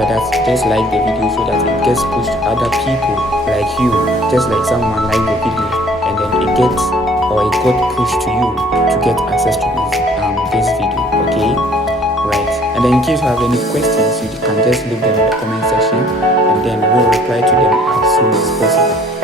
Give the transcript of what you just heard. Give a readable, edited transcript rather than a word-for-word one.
after that, just like the video so that it gets pushed to other people like you, just like someone liked the video and then it got pushed to you to get access to this video. Okay, right. And then in case you have any questions, you can just leave them in the comment section and then we'll reply to them as soon as possible.